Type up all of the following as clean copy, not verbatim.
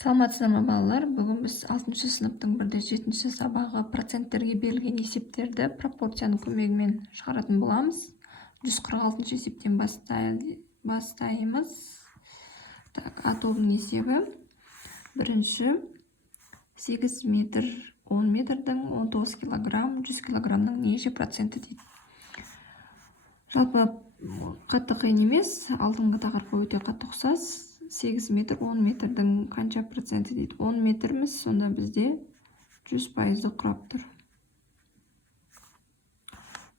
Саламатсыздар ма балалар? Бүгін біз 6-шы сыныптың 1-7 сабағы проценттерге берілген есептерді пропорцияның көмегімен шығаратын боламыз. 146 есептен бастаймыз. А тобының есебі. Бірінші 8 метр 10 метрдің 19 килограмм 100 килограммның неше проценті дейді. Жалпы қатты қиын емес, алдыңғы тақырыпқа өте қатты ұқсас. 8 метр 10 метрдің қанша проценті дейді. 10 метріміз, сонда бізде 100% құрап тұр.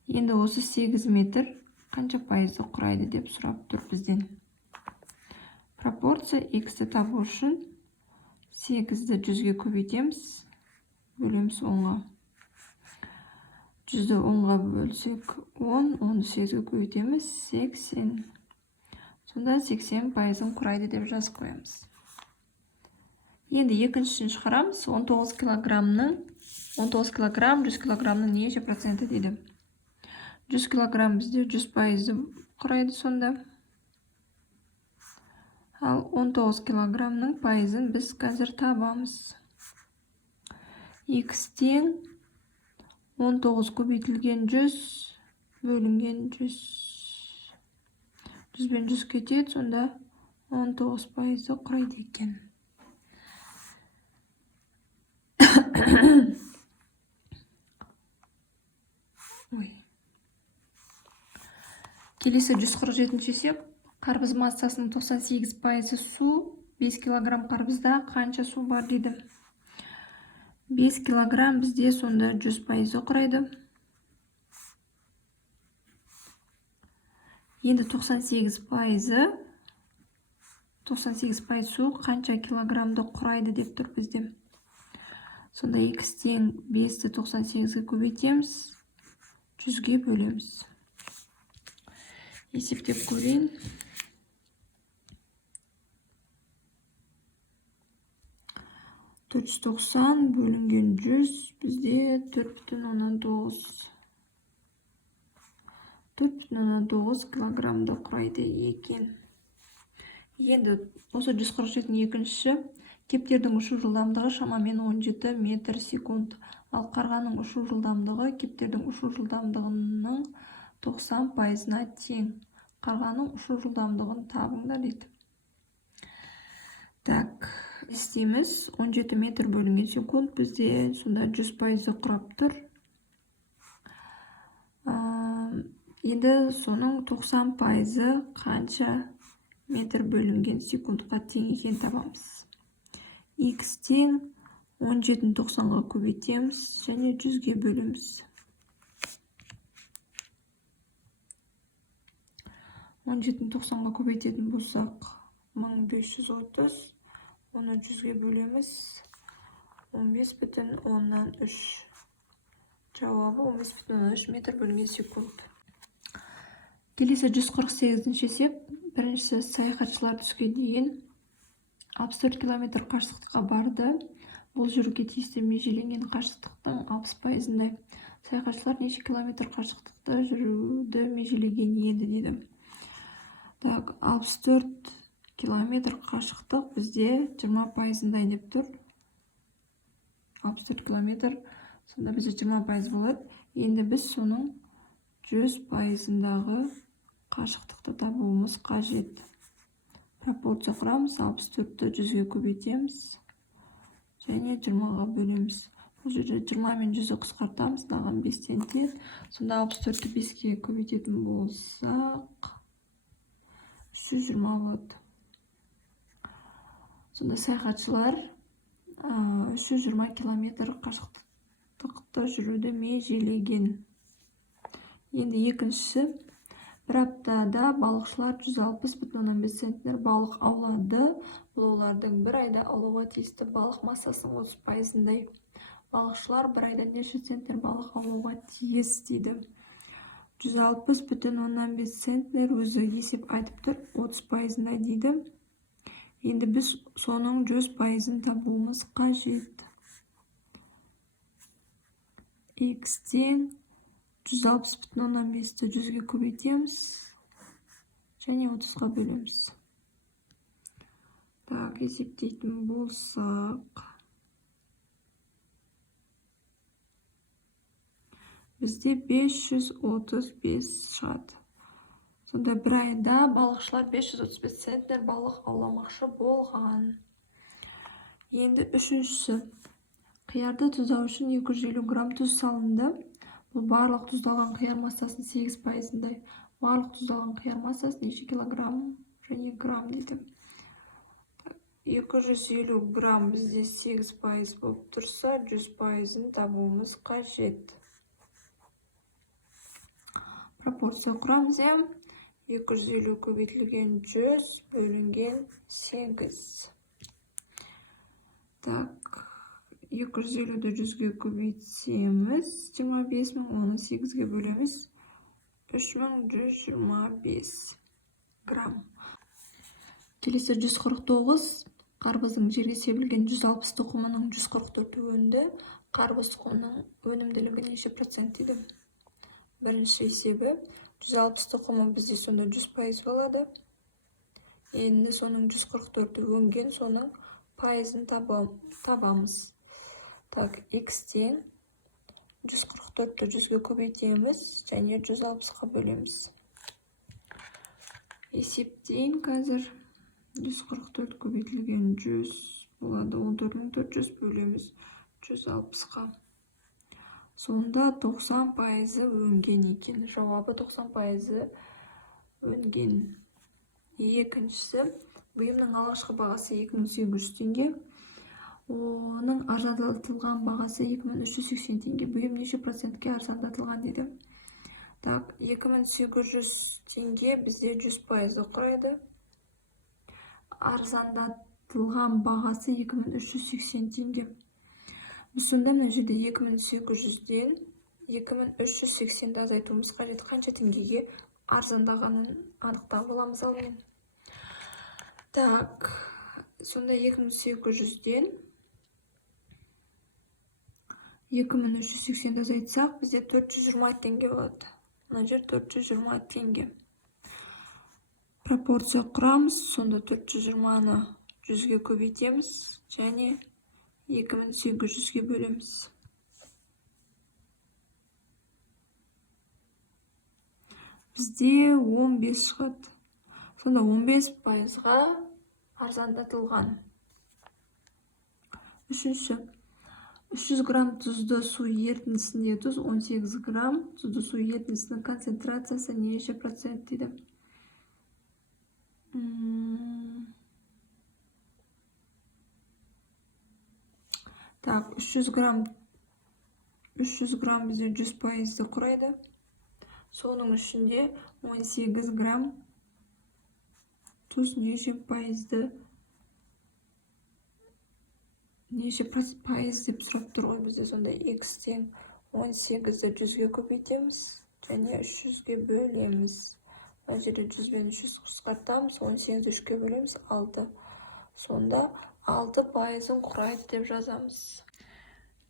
Енді осы 8 метр қанша пайызды құрайды деп сұрап тұр бізден. Пропорция x-ті табу үшін 8-ді 100-ге көбейтеміз, бөлеміз 10-ға. 100-ді 10-ға бөлсек 10, 10-ды 8-ге көбейтеміз 80. Сонда 80%-ын құрайды деп жазып қоямыз. Енді екіншісін шығарамыз. 19 килограмм 100 килограммның неше проценті дейді. 100 килограмм бізде 100%-ды құрайды сонда. Ал 19 килограммның пайызын біз қазір табамыз. X тең 19 көбейтілген 100 бөлінген 100. 100 бен 100 кетеді, сонда 19%-ды құрайды екен. Келесі 147-ші есеп. Қарбыз массасының 98% су, 5 килограмм қарбызда қанша су бар дейді. 5 килограмм бізде сонда 100%-ды құрайды. Енді 98% су қанша килограммды құрайды деп тұр бізде. Сонда x тең 5-ті 98-ге көбейтеміз, 100-ге бөлеміз. Есептеп көрейін. $490 бөлінген 100 бізде 4,9 килограммды құрайды екен. Енді осы 147-дің екіншісі. Кептердің ұшу жылдамдығы шамамен 17 метр секунд. Ал қарғаның ұшу жылдамдығы кептердің ұшу жылдамдығының 90%-на тең. Қарғаның ұшу жылдамдығын табыңдар дейді. Так, істейміз. 17 метр бөлінген секунд бізде сонда 100%-ды құрап тұр. Енді соның 90%-ы қанша метр бөлінген секундқа тең екен табамыз. X тең 17-ні 90-ға көбейтеміз және 100-ге бөлеміз. 17-ні 90-ға көбейтетін болсақ 1530, оны 100-ге бөлеміз 15,3. Жауабы 15,3 метр бөлінген секунд. Келесі 148-ші есеп. Біріншісі саяхатшылар түске дейін 64 километр қашықтыққа барды. Бұл жүруге тиісті межеленген қашықтықтың 60%-дай. Саяхатшылар неше километр қашықтықта жүруді межелеген еді дейді. Так, 64 километр қашықтық бізде 20%-дай деп тұр. 64 километр, сонда бізде 20% болады. Енді біз соның 100%-дағы қашықтықты табуымыз қажет. Пропорция құрамыз, 64-ті 100-ге көбейтеміз және 20-ға бөлеміз. Бұл жерде 20 мен 100-ді қысқартамыз, мынаған 5-тен тиеді. Сонда 64-ті 5-ге көбейтетін болсақ 320 болады. Сонда саяхатшылар 320 километр қашықтықты жүруді межелеген. Енді екіншісі. Бір аптада балықшылар 160,5 центнер балық аулады. Бұл олардың бір айда аулауға тиісті балық массасының 30%-дай. Балықшылар бір айда неше центнер балық аулауға тиіс дейді. 160,5 центнер өзі есеп айтып тұр, 30%-дай дейді. Енді біз соның 100%-ын табуымыз қажет. X тең 160,5-ті 100-ге көбейтеміз және 30-ға бөлеміз. Так, есептейтін болсақ, бізде 535 шығады. Сонда бір айда балықшылар 535 центнер балық ауламақшы болған. Енді үшіншісі. Қиярды тұздау үшін 250 грамм тұз салынды. Бұл барлық тұздалған қияр массасының 8%-дай. Барлық тұздалған қияр массасы неше килограмм және грамм дейді. 250 грамм бізде 8% болып тұрса, 100%-ын табуымыз қажет. Пропорция құрамыз 250 көбейтілген 100 бөлінген 8. Так, 250-ді 100-ге көбейтсеміз, 25 мың, оны 8-ге бөлеміз, 3125 грамм. Келесі 149, қарбыздың жерге себілген 160 тұқымының 144 өнді. Қарбыз тұқымының өнімділігі неше процент дейді? Бірінші есебі, 160 тұқымы бізде сонда 100% болады. Енді соның 144 өнген, соның пайызын табамыз. Так, x-тен 144-ті 100-ге көбейтеміз, және 160-ға бөлеміз. Есептейін қазір 144 көбейтілген 100 болады, 14400 бөлеміз 160-ға. Сонда 90% өнген екен. Жауабы 90% өнген. Екіншісі, бұйымның алғашқы бағасы 2800 теңге. Оның арзандатылған бағасы 2380 теңге. Бұйым неше процентке арзандатылған дейді. Так, 2800 теңге бізде 100% құрайды. Арзандатылған бағасы 2380 теңге. Біз сонда мына жерде 2800-ден 2380-ді азайтуымыз қажет. Қанша теңгеге арзандағанын анықтап аламыз алдымен. Так, сонда 2800-ден 2380-ді азайтсақ, бізде 420 теңге болады. Мына жер 420 теңге. Пропорция құрамыз, сонда 420-ны 100-ге көбейтеміз, және 2800-ге бөлеміз. Бізде 15 шығады. Сонда 15%-ға арзандатылған. Үшінші. 300 грамм тұзды су ерітіндісінде тұз, 18 грамм тұзды су ерітіндісінің концентрациясы неше процент дейді? Так, 300 грамм бізде 100%-ді құрайды. Соның ішінде 18 грамм тұз неше пайызды деп сұрап тұр ғой бізде. Сонда x-тен 18-ді 100-ге көбейтеміз, және 300-ге бөлеміз. Бұл жерде 100 бен 300 қысқартамыз, 18-ді 3-ге бөлеміз, 6. Сонда 6%-ын құрайды деп жазамыз.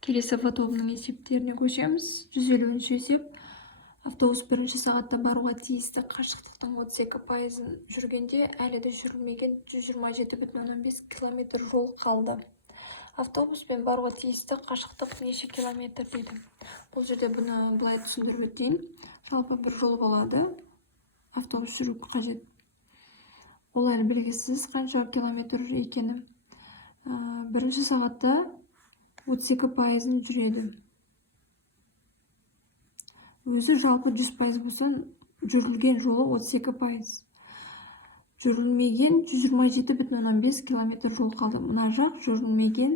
Келесі тобының есептеріне көшеміз. 150-ші есеп. Автобус бірінші сағатта баруға тиісті қашықтықтың 32%-ын жүргенде, әлі де жүрілмеген 127,5 км жол қалды. Автобуспен баруға тиісті қашықтық неше километр дейді. Бұл жерде бұны былай түсіндіріп өтейін. Жалпы бір жол болады. Автобус жүру қажет. Ол әлі белгісіз қанша километр екені. Бірінші сағатта 32%-ын жүреді. Өзі жалпы 100% болсын, жүрілген жолы 32%. Жүрілмеген 127,5 км жол қалды. Мұна жақ жүрілмеген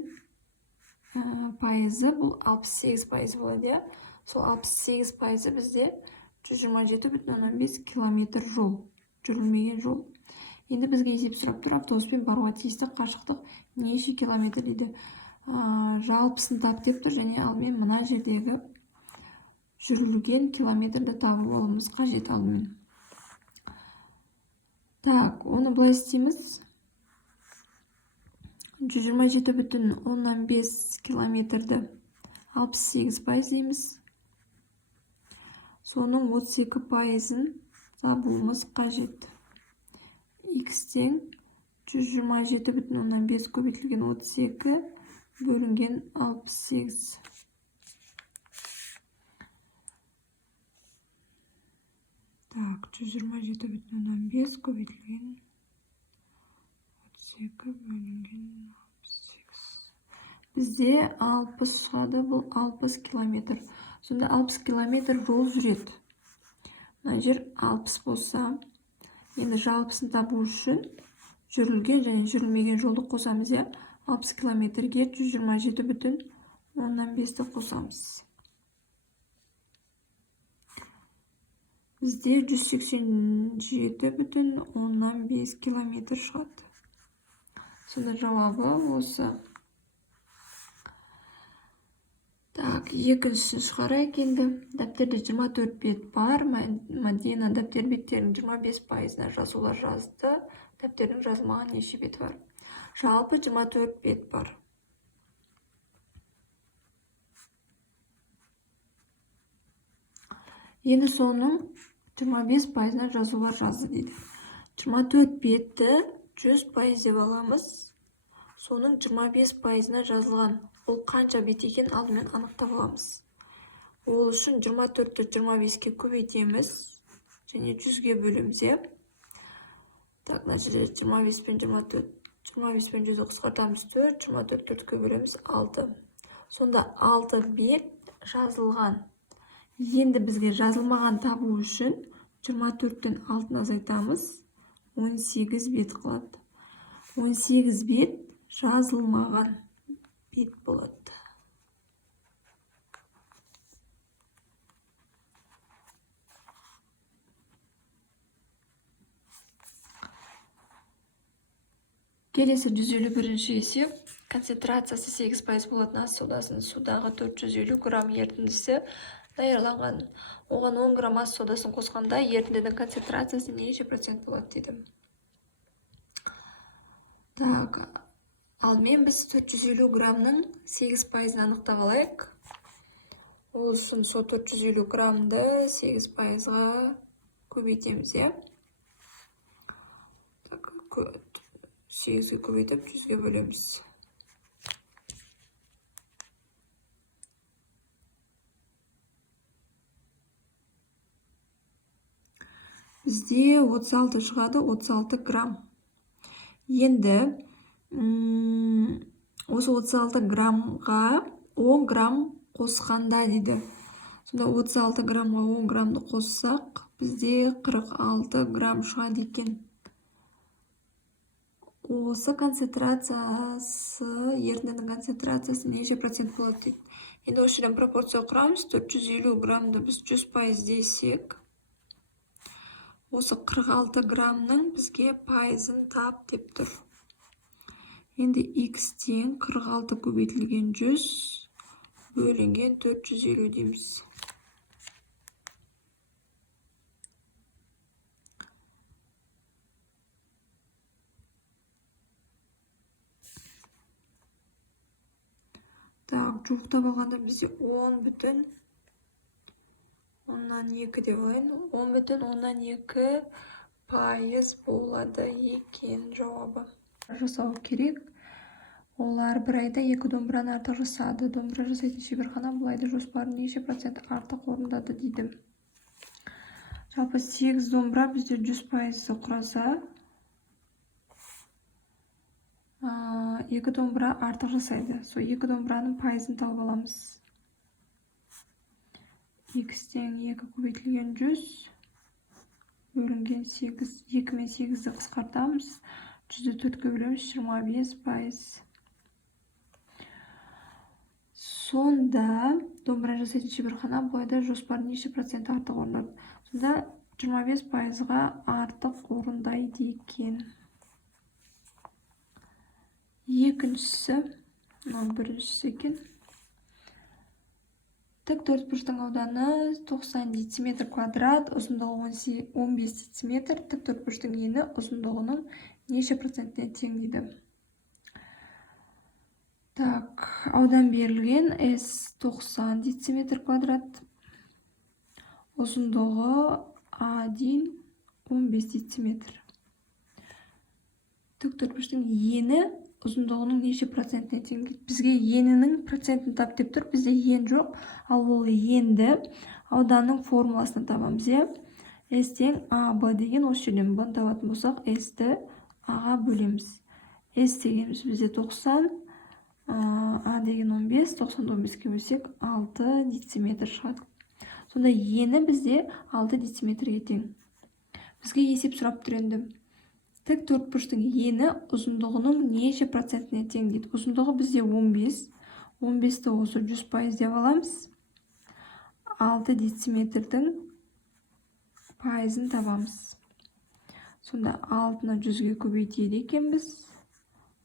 пайызы, бұл 68% болады. Сол 68% бізде 127,5 км жол. Жүрілмеген жол. Енді бізге есеп сұрап тұр, автобуспен баруға тиісті қашықтық неше километр дейді. Жалпысын тап деп тұр, және алдымен мына жердегі жүрілген километрді табып алуымыз қажет алдымен. Так, оны былай істейміз. 127,5 километрді 68% дейміз. Соның 32%-ын табуымыз қажет. X-тен 127,5 көбейтілген 32 бөлінген 68. Так, 127,5 көбейтілген 32 бөлінген 68. Бізде 60 шығады, бұл 60 километр. Сонда 60 километр жол жүреді. Мына жер 60 болса, енді жалпысын табу үшін жүрілген және жүрілмеген жолды қосамыз. 60 километрге 127,5-ті қосамыз. Бізде 187,5 километр шығады. Сонда жауабы осы. Так, екіншісін шығарайық енді. Дәптерде 24 бет бар. Мадина дәптер беттерінің 25%-на жазулар жазды. Дәптердің жазылмаған неше бет бар? Жалпы 24 бет бар. Енді соның 25%-на жазулар жазды дейді. 24 бетті 100% деп аламыз. Соның 25%-на жазылған. Ол қанша бет екен алдымен анықтап аламыз. Ол үшін 24-ті 25-ке көбейтеміз және 100-ге бөлеміз. Так, нәтижеде 25 пен 24, 25 пен 100-ді қысқартамыз 4, 24 4-ке бөлеміз 6. Сонда 6 бет жазылған. Енді бізге жазылмаған табу үшін 24-тен 6-ны азайтамыз, 18 бет қылады. 18 бет жазылмаған бет болады. Келесі 151-ші есеп. Концентрациясы 8% болатын ас содасының судағы 450 грамм ерітіндісі даярланған. Оған 10 грамм ас содасын қосқанда ерітіндінің концентрациясы неше процент болады дейді. Так, алдымен біз 450 граммның 8%-ын анықтап алайық. Ол үшін 450 граммды 8%-ға көбейтеміз. Так, 8-ге көбейтіп 100-ге бөлеміз. Бізде 36 шығады, 36 грамм. Енді осы 36 граммға 10 грамм қосқанда дейді. Сонда 36 граммға 10 граммды қоссақ, бізде 46 грамм шығады екен. Осы концентрациясы, ерітіндінің концентрациясы неше процент болады дейді. Енді осы жерден пропорция құрамыз. 450 граммды біз 100% десек, осы 46 граммның бізге пайызын тап деп тұр. Енді x-тен 46 көбейтілген 100 бөлінген 450 дейміз. Так, жуықтап алғанда бізде 10,2 деп алайын. 10,2% болады екен жауабы. Жасау керек. Олар бір айда 2 домбыраны артық жасады. Домбыра жасайтын шеберхана бұл айда жоспарын неше процент артық орындады дейді. Жалпы 8 домбыра бізде 100% құраса, 2 домбыра артық жасайды. Сол 2 домбыраның пайызын тауып аламыз. X-тен 2 көбейтілген 100 бөлінген 8. 2 мен 8-ді қысқартамыз. 100-ді 4-ке бөлеміз, 25%. Сонда домбыра жасайтын шеберхана бұл айда жоспарын неше процент артық орындады? Сонда 25%-ға артық орындайды екен. Екіншісі, біріншісі екен. Тік төртбұрыштың ауданы 90 дециметр квадрат, ұзындығы 15 дециметр, тік төртбұрыштың ені ұзындығының неше процентіне тең дейді. Так, аудан берілген S 90 дециметр квадрат, ұзындығы A1 15 дециметр. тіктөртпуштың ені ұзындығының неше процентіне тең дейді. Бізге енінің процентін тап деп тұр. Бізде ен жоқ. Ал ол енді ауданның формуласына табамыз. S тең АБ деген осы жерден бұны табатын болсақ, S-ті А-ға бөлеміз. S дегеніміз бізде 90, А деген 15, 90-ды 15-ке бөлсек 6 дециметр шығады. Сонда ені бізде 6 дециметрге тең. Бізге есеп сұрап тұр енді. Тік төртбұрыштың ені ұзындығының неше процентіне тең дейді. Ұзындығы бізде 15. 15-ті осы 100% деп аламыз. 6 дециметрдің пайызын табамыз. Сонда 6-ны 100-ге көбейтеді екенбіз.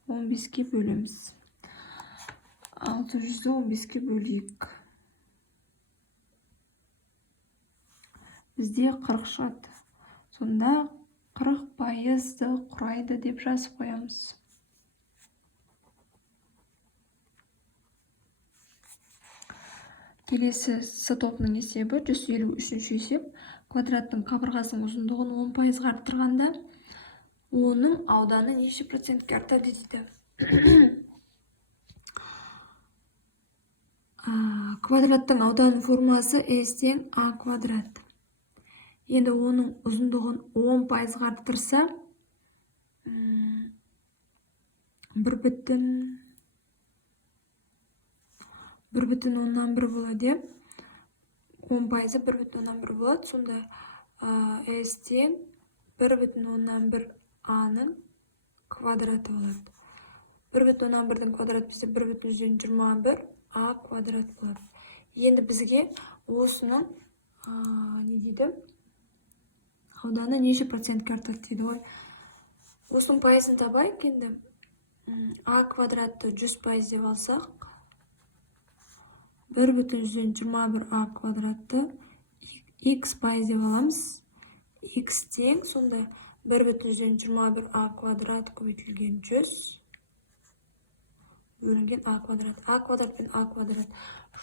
15-ке бөлеміз. 600-ді 15-ке бөлейік. Бізде 40 шығады. Сонда 40%-ды құрайды деп жазып қоямыз. Келесі С тобының есебі 153-ші есеп. Квадраттың қабырғасының ұзындығын 10% арттырғанда, оның ауданы неше процентке артады дейді. Квадраттың ауданының формуласы S тең А квадрат. Енді оның ұзындығын 10% арттырса, 1,1 болады. 10%-ы 1,1 болады. Сонда S тең 1,1 А-ның квадраты болады. 1,1-дің квадраты бізде 1,121 А квадрат болады. Енді бізге осының не дейді? Ауданы неше процентке артады дейді ғой. Осының пайызын табайық енді. А квадратты 100% деп алсақ, 1,121 А квадратты X% деп аламыз. X тең, сонда 1,121 А квадрат көбейтілген 100 бөлінген А квадрат. А квадрат пен А квадрат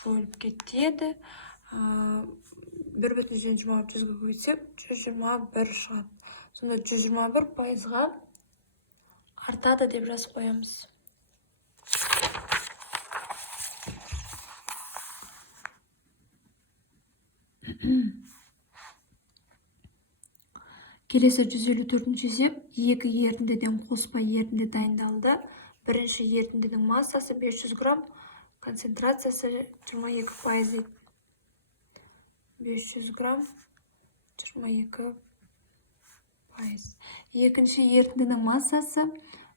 жойылып кетеді. 1,121 100-ге көбейтсек 121 шығады. Сонда 121%-ға артады деп жазып қоямыз. Келесі 154-ші есеп. Екі ерітіндіден қоспа ерітінді дайындалды. Бірінші ерітіндінің массасы 500 грамм, концентрациясы 22%. 500 грамм 22%. Екінші ерітіндінің массасы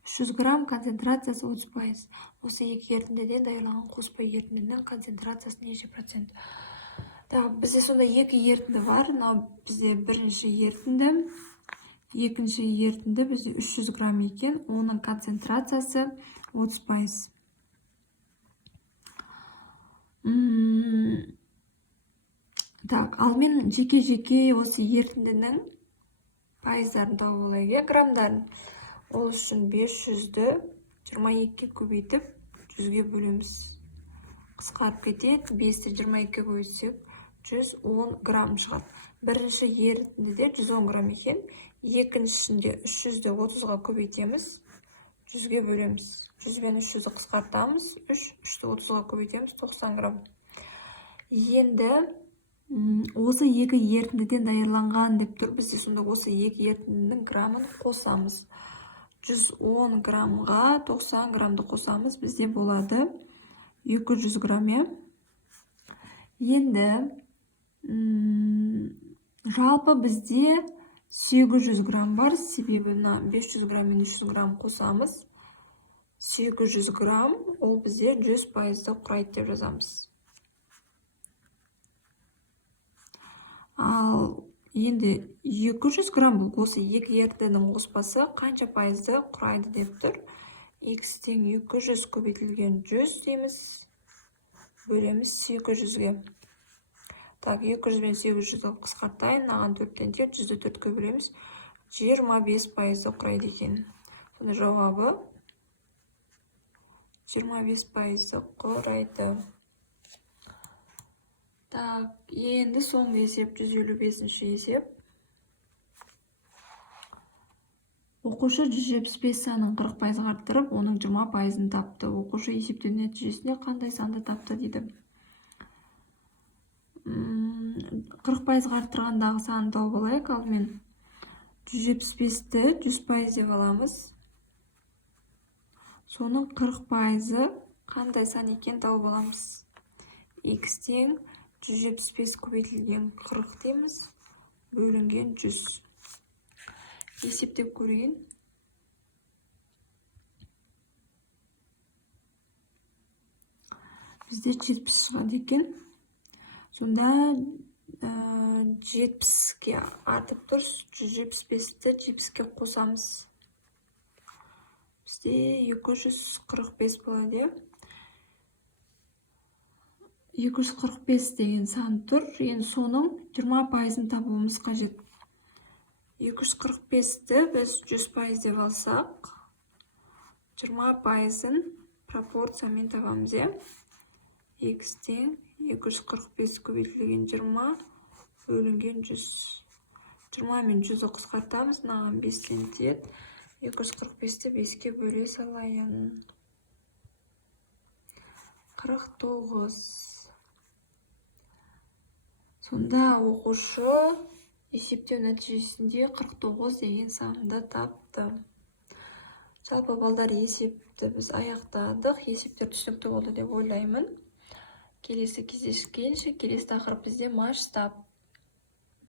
300 грамм, концентрациясы 30%. Осы екі ерітіндіден дайындалған қоспа ерітіндінің концентрациясы неше процент? Бізде сонда екі ерітінді бар. Бізде бірінші ерітінді, екінші ерітінді бізде 300 грамм екен. Оның концентрациясы 30%. Ал мен жеке-жеке осы ерітіндінің пайыздарын тауып алайық, граммдарын. Ол үшін 500-ді 22-ке көбейтіп 100-ге бөлеміз. Қысқарып кетеді. 5-ті 22-ке көбейтсек 110 грамм шығады. Бірінші ерітіндіде 110 грамм екен. Екіншісінде 300-ді 30-ға көбейтеміз. 100-ге бөлеміз. 100 бен 300-ді қысқартамыз. 3-ті 30-ға көбейтеміз. 90 грамм. Енді осы екі ерітіндіден дайырланған деп тұр. Бізде сонда осы екі ерітіндінің граммын қосамыз. 110 граммға 90 граммды қосамыз. Бізде болады 200 грамм. Енді жалпы бізде 800 грамм бар. Себебі 500 грамм мен 300 грамм қосамыз. 800 грамм ол бізде 100%-ды құрайды деп жазамыз. Ал енді 200 грамм бұл осы екі ерітіндінің қоспасы қанша пайызды құрайды деп тұр. X тең 200 көбейтілген 100 дейміз. Бөлеміз 800-ге. 200 бен 800-ді қысқартайын. Аған 4-тен тек 100-ді 4-ке бөлеміз. 25%-ды құрайды екен. Сонда жауабы 25%-ды құрайды. Енді соңғы есеп 155-ші есеп. Оқушы 175 санын 40% арттырып, оның 20% тапты. Оқушы есептеу нәтижесінде қандай санды тапты дейді. 40% арттырғандағы санын тауып алайық. Алдымен 175-ті 100% деп аламыз. Соның 40% қандай сан екен тауып аламыз. X тең 175 көбейтілген 40 дейміз, бөлінген 100. Есептеп көрейін. Бізде 70 шығады екен. Сонда 70-ке артып тұр, 175-ті 70-ке қосамыз. Бізде 245 болады. 245 деген сан тұр. Енді соның 20%-ын табуымыз қажет. 245-ті біз 100% деп алсақ, 20%-ын пропорциямен табамыз. X тең 245 көбейтілген 20 бөлінген 100. 20 мен 100-ді қысқартамыз, мынаған 5-тен тиеді. 245-ті 5-ке бөле салайын. 49. Сонда оқушы есептеу нәтижесінде 49 деген санды тапты. Жалпы балдар есепті біз аяқтадық. Есептер түсінікті болды деп ойлаймын. Келесі кездескенше, келесі тақырып бізде масштаб.